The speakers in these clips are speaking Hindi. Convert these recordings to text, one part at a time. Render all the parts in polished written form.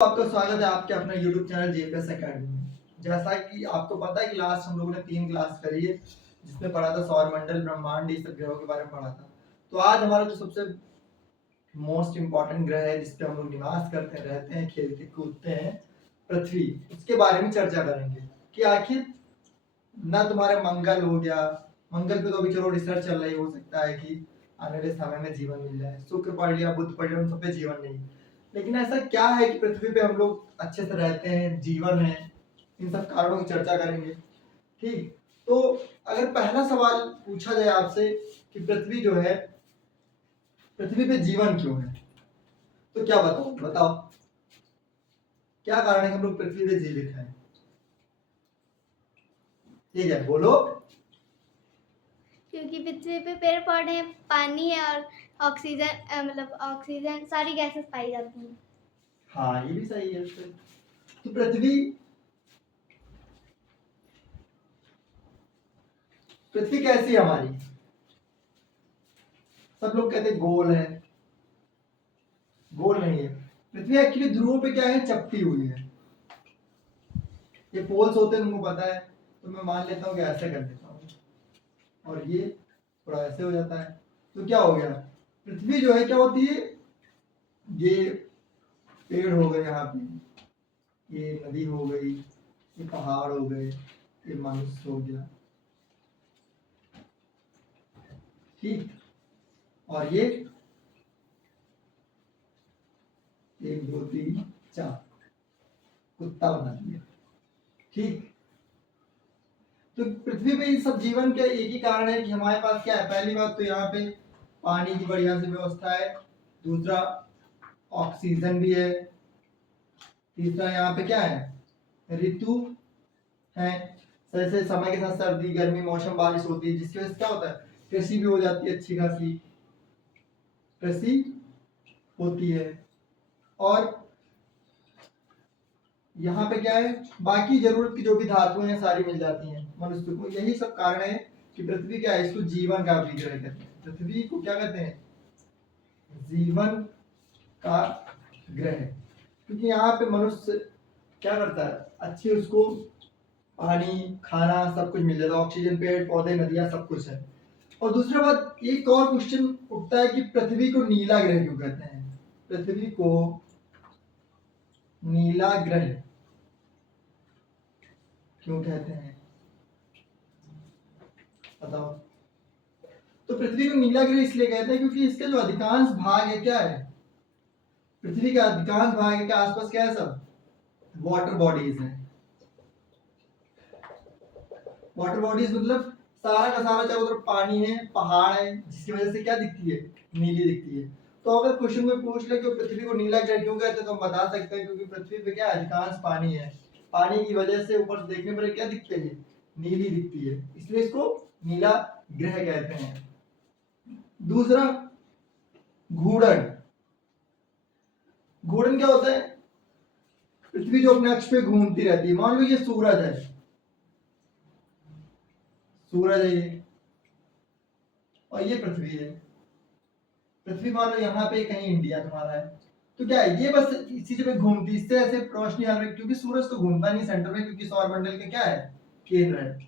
आपका स्वागत है आपके अपने YouTube चैनल जेपीएस एकेडमी में। जैसा कि आपको पता है कि लास्ट हम लोगों ने 3 क्लास करी है, जिसमें पढ़ा था सौरमंडल, ब्रह्मांड, ये सब ग्रहों के बारे में पढ़ा था। तो आज हमारा जो सबसे मोस्ट इम्पोर्टेंट ग्रह है, जिस पे हम लोग निवास करते हैं, रहते हैं, खेलते कूदते हैं, पृथ्वी, उसके बारे में चर्चा करेंगे कि आखिर ना तुम्हारे मंगल हो गया, मंगल पे तो अभी चलो रिसर्च चल रही, हो सकता है कि आने वाले समय में जीवन मिल जाए, शुक्र पढ़ लिया, बुध पढ़ लिया, उन सब पे जीवन नहीं। लेकिन ऐसा क्या है कि पृथ्वी पे हम लोग अच्छे से रहते हैं, जीवन है, इन सब कारणों की चर्चा करेंगे। ठीक, तो अगर पहला सवाल पूछा जाए आपसे कि पृथ्वी जो है, पृथ्वी पे जीवन क्यों है, तो क्या बताओ बताओ, क्या कारण है कि हम लोग पृथ्वी पे जीवित हैं? ठीक है, बोलो। क्योंकि पृथ्वी पे पेड़ पौधे हैं, पानी है और ऑक्सीजन मतलब ऑक्सीजन सारी गैसेस पाई जाती हैं। हाँ, ये भी सही है। तो पृथ्वी पृथ्वी कैसी है हमारी? सब लोग कहते हैं गोल है, गोल नहीं है। पृथ्वी एक्चुअली ध्रुवों पे क्या है, चपटी हुई है। ये पोल्स होते हैं, तुमको पता है, तो मैं मान लेता हूँ कि ऐसे कर देता हूँ और ये थोड़ा ऐसे हो जाता है। तो क्या हो गया, पृथ्वी जो है क्या होती है, ये पेड़ हो गए यहाँ पे, ये नदी हो गई, ये पहाड़ हो गए, ये मनुष्य हो गया, ठीक, और ये 1 2 3 4 कुत्ता बना दिया। ठीक, तो पृथ्वी पे इन सब जीवन के एक ही कारण है कि हमारे पास क्या है। पहली बात तो यहाँ पे पानी की बढ़िया से व्यवस्था है, दूसरा ऑक्सीजन भी है, तीसरा यहाँ पे क्या है, ऋतु है, जैसे समय के साथ सर्दी गर्मी मौसम बारिश होती है, जिसकी वजह से क्या होता है, कृषि भी हो जाती है, अच्छी खासी कृषि होती है। और यहाँ पे क्या है, बाकी जरूरत की जो भी धातुएं हैं सारी मिल जाती हैं मनुष्य को। यही सब कारण है कि पृथ्वी क्या है, इसको जीवन का भी ग्रह कहते हैं। पृथ्वी को क्या कहते हैं, जीवन का ग्रह, क्योंकि यहाँ पे मनुष्य क्या करता है, अच्छे उसको पानी खाना सब कुछ मिल जाता है, ऑक्सीजन, पेड़ पौधे, नदियां, सब कुछ है। और दूसरा बात, एक और क्वेश्चन उठता है कि पृथ्वी को नीला ग्रह क्यों कहते हैं? पृथ्वी को नीला ग्रह क्यों कहते हैं, बताओ। तो पृथ्वी को नीला ग्रह इसलिए कहते हैं क्योंकि इसका जो अधिकांश भाग है क्या है, पृथ्वी का अधिकांश भाग के आसपास क्या है, सब वाटर बॉडीज हैं। वाटर बॉडीज मतलब सारा का सारा चारों तरफ पानी है, पहाड़ है, जिसकी वजह से क्या दिखती है, नीली दिखती है। तो अगर क्वेश्चन में पूछ ले कि पृथ्वी को नीला ग्रह क्यों कहते हैं, तो हम बता सकते हैं क्योंकि पृथ्वी पे क्या अधिकांश पानी है, पानी की वजह से ऊपर से देखने पर क्या दिखते हैं, नीली दिखती है, इसलिए इसको नीला ग्रह कहते हैं। दूसरा, घूर्णन। घूर्णन क्या होता है, पृथ्वी जो अपने अक्ष पे घूमती रहती है। मान लो ये सूरज है, सूरज है ये, और ये पृथ्वी है। पृथ्वी मान लो यहाँ पे कहीं इंडिया तुम्हारा है, तो क्या है, ये बस इसी जगह घूमती, इससे ऐसे रोशनी आ रही, क्योंकि सूरज तो घूमता नहीं सेंटर में, क्योंकि सौरमंडल का क्या है, केंद्र है,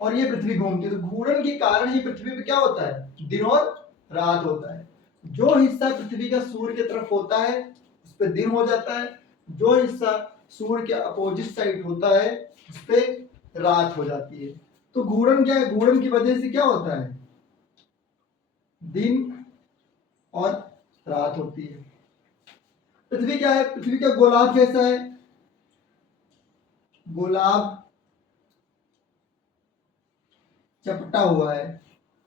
और ये पृथ्वी घूमती है। तो घूर्णन के कारण ये पृथ्वी पे क्या होता है, दिन और रात होता है। जो हिस्सा पृथ्वी का सूर्य की तरफ होता है उस पे दिन हो जाता है, जो हिस्सा सूर्य के अपोजिट साइड होता है उस पे रात हो जाती है। तो घूर्णन क्या है, घूर्णन की वजह से क्या होता है, दिन और रात होती है। पृथ्वी क्या है, पृथ्वी का गोलार्ध कैसा है, गोलार्ध चपटा हुआ है।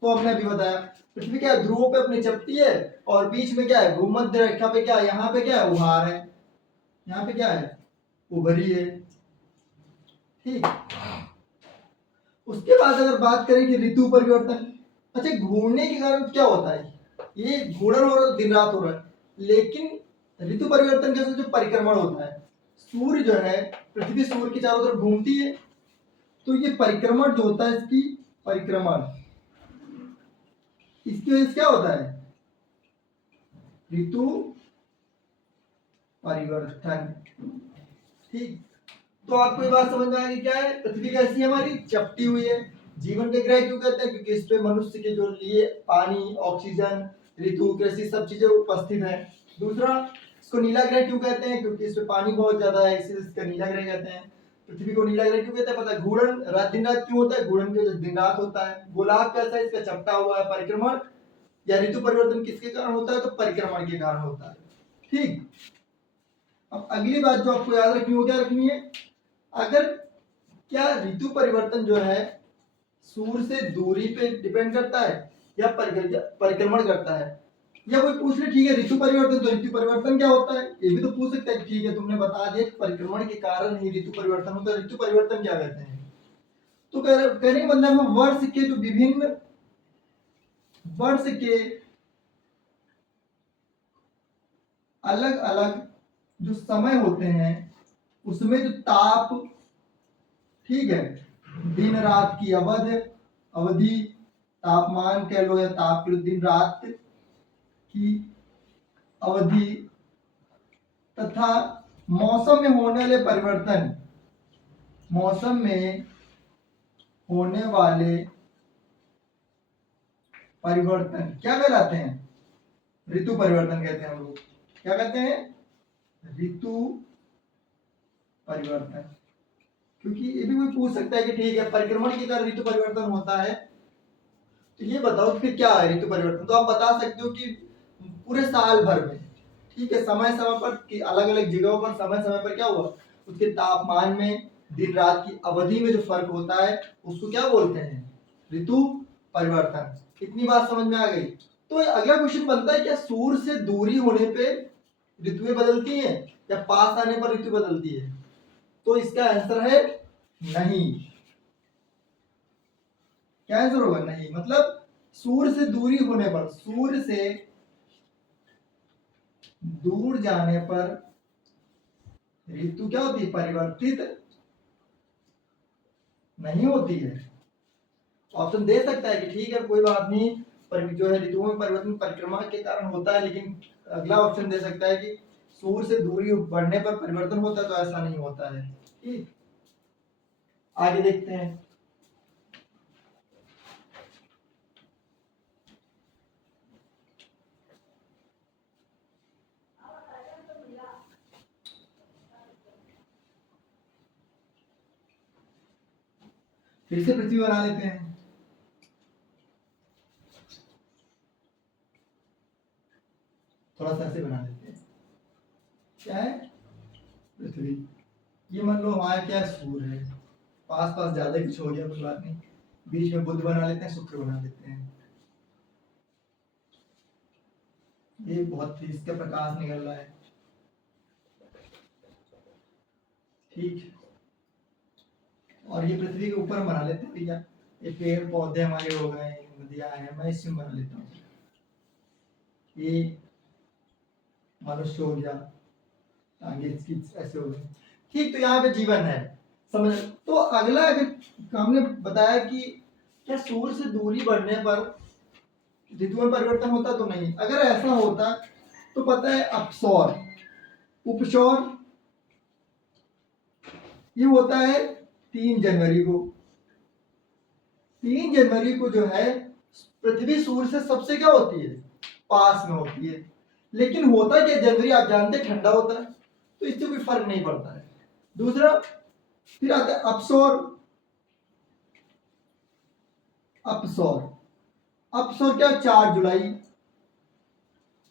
तो हमने अभी बताया पृथ्वी क्या है, ध्रुवों पे अपनी चपटी है, और बीच में क्या है, भूमध्य रेखा पे क्या है, यहाँ पे क्या है, उभार है, यहाँ पे क्या है, उभरी है। ठीक, उसके बाद अगर बात करें कि ऋतु परिवर्तन, अच्छा घूमने के कारण क्या होता है, ये घूर्णन हो रहा है, दिन रात हो रहा है, लेकिन ऋतु परिवर्तन के साथ जो परिक्रमण होता है, सूर्य जो है, पृथ्वी सूर्य की चारों तरफ घूमती है, तो ये परिक्रमण जो होता है, इसकी परिक्रमण, इसकी वजह से क्या होता है, ऋतु परिवर्तन। ठीक, तो आपको ये बात समझ में आएगी क्या है, पृथ्वी कैसी है, हमारी चपटी हुई है। जीवन के ग्रह क्यों कहते हैं, क्योंकि इस पे मनुष्य के जो लिए पानी, ऑक्सीजन, ऋतु, कृषि सब चीजें उपस्थित है। दूसरा, इसको नीला ग्रह क्यों कहते हैं, क्योंकि इसमें पानी बहुत ज्यादा है, इसलिए इसका नीला ग्रह कहते हैं। पृथ्वी को नीला ग्रह क्यों कहते हैं, पता है, घूर्णन रात दिन रात क्यों होता है, घूर्णन की वजह से दिन रात होता है। गोलार्ध कैसा है, इसका चपटा हुआ है। परिक्रमण या ऋतु परिवर्तन किसके कारण होता है, तो परिक्रमण के कारण होता है। ठीक, अब अगली बात जो आपको याद रखनी हो, क्या रखनी है, अगर क्या ऋतु परिवर्तन जो है सूर्य से दूरी पे डिपेंड करता है या परिक्रमण करता है। या कोई पूछ ले, ठीक है ऋतु परिवर्तन, तो ऋतु परिवर्तन क्या होता है, ये भी तो पूछ सकता है कि ठीक है तुमने बता दिया कि परिक्रमण के कारण ही ऋतु परिवर्तन होता है, ऋतु परिवर्तन क्या कहते हैं। तो कहने का मतलब है वर्ष के जो विभिन्न वर्ष के अलग अलग जो समय होते हैं उसमें जो ताप, ठीक है, दिन रात की अवधि, तापमान कह लो या ताप कह लो, दिन रात की अवधि तथा मौसम में होने वाले परिवर्तन, मौसम में होने वाले परिवर्तन क्या कहलाते हैं, ऋतु परिवर्तन कहते हैं हम लोग। क्या कहते हैं, ऋतु परिवर्तन। क्योंकि ये भी कोई पूछ सकता है कि ठीक है परिक्रमण के कारण ऋतु परिवर्तन होता है, तो ये बताओ फिर क्या है ऋतु परिवर्तन। तो आप बता सकते हो कि पूरे साल भर में, ठीक है, समय समय पर कि अलग अलग जगहों पर समय समय पर क्या हुआ, उसके तापमान में, दिन रात की अवधि में जो फर्क होता है उसको क्या बोलते हैं, ऋतु परिवर्तन। इतनी बात समझ में आ गई। तो अगला क्वेश्चन बनता है, क्या सूर्य से दूरी होने पे ऋतुएं बदलती हैं या पास आने पर ऋतु बदलती है। तो इसका आंसर है नहीं। क्या आंसर होगा, नहीं। मतलब सूर्य से दूरी होने पर, सूर्य से दूर जाने पर ऋतु क्या होती है, परिवर्तित नहीं होती है। ऑप्शन दे सकता है कि ठीक है कोई बात नहीं, पर जो है ऋतुओं में परिवर्तन परिक्रमा के कारण होता है, लेकिन अगला ऑप्शन दे सकता है कि सूर्य से दूरी बढ़ने पर परिवर्तन होता है, तो ऐसा नहीं होता है। ठीक, आगे देखते हैं। फिर से पृथ्वी बना लेते हैं। थोड़ा सा ऐसे बना लेते हैं। क्या है, पृथ्वी। ये मान लो हमारा क्या है, सूर्य है, पास पास ज्यादा कुछ हो गया, कोई बात नहीं। बीच में बुध बना लेते हैं, शुक्र बना लेते हैं। ये बहुत तेज का प्रकाश निकल रहा है। ठीक, और ये पृथ्वी के ऊपर बना लेते हैं भैया। ये पेड़ पौधे हमारे हो गए, नदियां हैं, मैं इसमें बना लेता हूँ। ये मनुष्य हो गया, आगे इसकी ऐसे हो गए। ठीक, तो यहाँ पे जीवन है, समझ। तो अगला अगर हमने बताया कि क्या सूर्य से दूरी बढ़ने पर ऋतु में परिवर्तन होता, तो नहीं। अगर ऐसा होता तो पता है अपसौर, उपसौर ये होता है 3 जनवरी को। 3 जनवरी को जो है पृथ्वी सूर्य से सबसे क्या होती है, पास में होती है। लेकिन होता क्या, जनवरी आप जानते हैं ठंडा होता है, तो इससे कोई फर्क नहीं पड़ता है। दूसरा, फिर आता है अपसौर। अपसौर, अपसौर क्या, 4 जुलाई।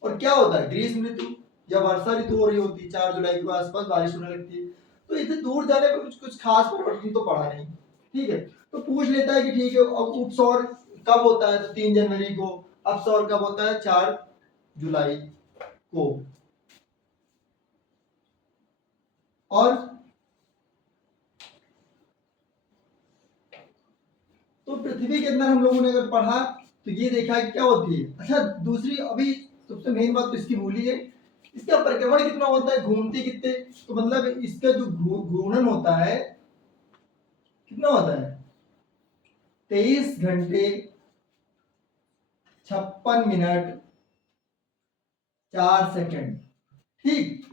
और क्या होता है, ग्रीष्म ऋतु या वर्षा ऋतु हो रही होती है, 4 जुलाई के आसपास बारिश होने लगती है। तो इसे दूर जाने पर कुछ कुछ खास परिवर्तन तो पड़ा नहीं। ठीक है, तो पूछ लेता है कि ठीक है अब उपसौर कब होता है, तो 3 जनवरी को। अपसौर कब होता है, 4 जुलाई को। और तो पृथ्वी के अंदर हम लोगों ने अगर पढ़ा तो ये देखा कि क्या होती है। अच्छा, दूसरी अभी सबसे मेन बात तो इसकी भूली है, इसका परिक्रमण कितना होता है, घूमती कितने। तो मतलब इसका जो घूर्णन होता है कितना होता है, 23 घंटे 56 मिनट 4 सेकंड। ठीक,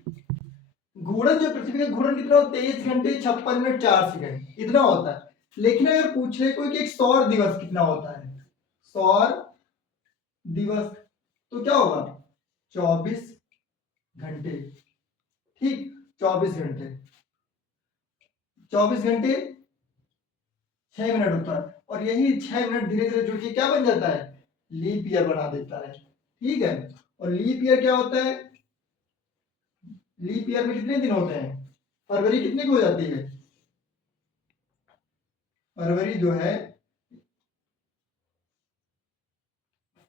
घूर्णन जो पृथ्वी का घूर्णन कितना होता है, 23 घंटे 56 मिनट 4 सेकंड इतना होता है। लेकिन अगर पूछ ले कोई कि एक सौर दिवस कितना होता है, सौर दिवस, तो क्या होगा 24 घंटे, ठीक 24 घंटे, 24 घंटे 6 मिनट होता है। और यही 6 मिनट धीरे धीरे जुड़ के क्या बन जाता है, लीप ईयर बना देता है, ठीक है। और लीप ईयर क्या होता है, लीप ईयर में कितने दिन होते हैं, फरवरी कितने की हो जाती है, फरवरी जो है,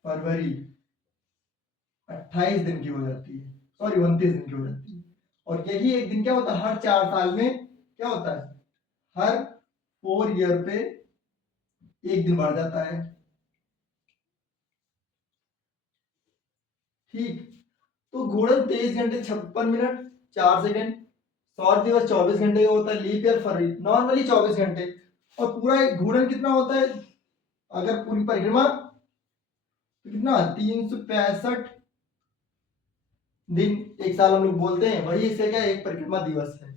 फरवरी 28 दिन की हो जाती है, सॉरी 29 दिन की हो जाती है। और यही एक दिन क्या होता है, हर 4 साल में क्या होता है, हर 4 ईयर पे एक दिन बढ़ जाता है, ठीक। तो घूर्णन 23 घंटे 56 मिनट 4 सेकंड, सौर दिवस 24 घंटे का होता है, लीप ईयर फरवरी नॉर्मली 24 घंटे। और पूरा एक घूर्णन कितना होता है, अगर पूरी परिक्रमा तो कितना 365 दिन एक साल हम लोग बोलते हैं, वही इससे क्या एक परिक्रमा दिवस है।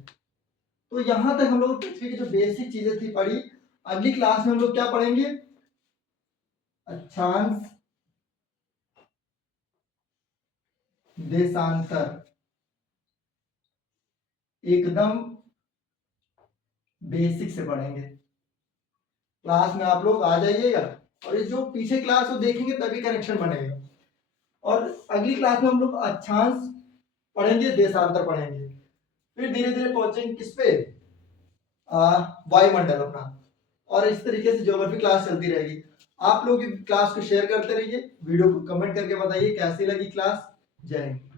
तो यहां तक हम लोग पृथ्वी की जो बेसिक चीजें थी पढ़ी। अगली क्लास में हम लोग क्या पढ़ेंगे, अक्षांश देशांतर, एकदम बेसिक से पढ़ेंगे। क्लास में आप लोग आ जाइएगा, और ये जो पीछे क्लास वो देखेंगे तभी कनेक्शन बनेगा। और अगली क्लास में हम लोग अक्षांश पढ़ेंगे, देशांतर पढ़ेंगे, फिर धीरे धीरे पहुंचेंगे किस पे, वायुमंडल अपना। और इस तरीके से ज्योग्राफी क्लास चलती रहेगी। आप लोग क्लास को शेयर करते रहिए, वीडियो को कमेंट करके बताइए कैसी लगी क्लास। जय हिंद।